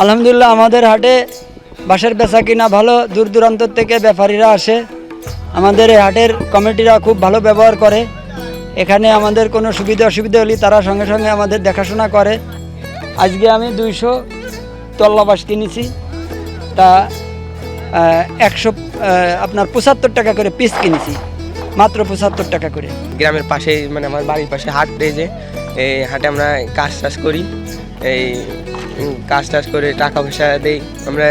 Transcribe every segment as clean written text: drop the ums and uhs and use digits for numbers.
আলহামদুলিল্লাহ আমাদের হাটে বাঁশের বেচা কিনা ভালো, দূর দূরান্ত থেকে ব্যাপারীরা আসে। আমাদের এই হাটের কমিটিরা খুব ভালো ব্যবহার করে। এখানে আমাদের কোনো সুবিধা অসুবিধা হলে তারা সঙ্গে সঙ্গে আমাদের দেখাশোনা করে। আজকে আমি 200 তল্লা বাঁশ কিনেছি, তা 75 টাকা করে পিস কিনেছি, মাত্র 75 টাকা করে। গ্রামের পাশে মানে আমার বাড়ির পাশে হাট রয়েছে, এই হাটে আমরা কাজ টাজ করি, এই কাজ টাজ করে টাকা পয়সা দেই। আমরা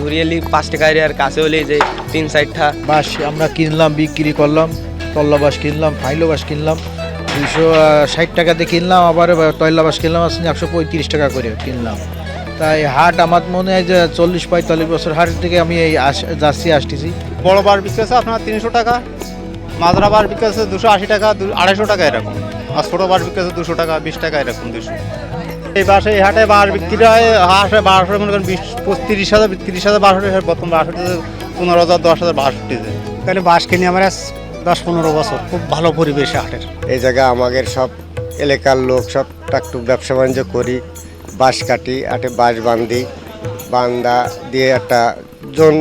ধরিয়ে 5 টাকায় আর কাছে হলে যে 3-4টা বাঁশ আমরা কিনলাম, বিক্রি করলাম। তল্লা বাঁশ কিনলাম, ফাইলো বাঁশ কিনলাম 260 টাকাতে কিনলাম, আবার তল্লা বাঁশ কিনলাম 135 টাকা করে কিনলাম। তাই হাট আমার মনে হয় যে 40-45 বছর হাট থেকে আমি এই আসতেছি। বড় বাঁশ বিক্রি আছে আপনার 300 টাকা, মাজরা বাঁশ বিক্রি আছে 280 টাকা, 250 টাকা এরকম। আর ছোটো বাঁশ বিক্রি আছে 200 টাকা, 20 টাকা এরকম 200। এই বাঁশে এই হাটে বাঁশ বিক্রি হয়, হাঁসে বাঁশ মনে করেন 20-30 হাজার, 30,000 বাঁশ উঠে, বর্তমান বাঁশ উঠেছে 15,000, 10,000 বাঁশ উঠেছে। এখানে বাঁশ কিনে আমরা 10-15 বছর, খুব ভালো পরিবেশ হাটের। এই জায়গা আমাদের সব এলাকার লোক সব টুকটুক ব্যবসা বাণিজ্য করি, বাঁশ কাটি, হাটে বাঁশ বান্ধি, বান্দা দিয়ে একটা জন